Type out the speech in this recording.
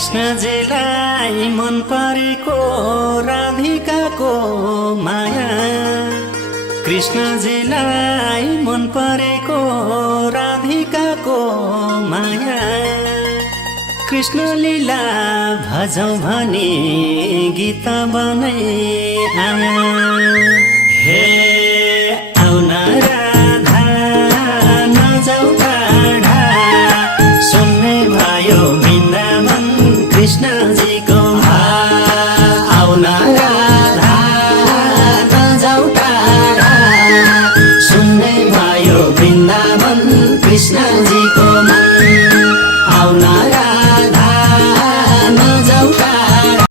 कृष्णजीलाई मन परेको राधिकाको माया, कृष्णजीलाई मन परेको राधिकाको माया, कृष्ण लीला भजौं भने गीत बनै आया। हे आउन राधा नजाऊ टाढा, सुन्ने भयो वृन्दावन कृष्णजीको आउन राधा नजाऊ टाढा, सुन्ने भयो वृन्दावन कृष्णजी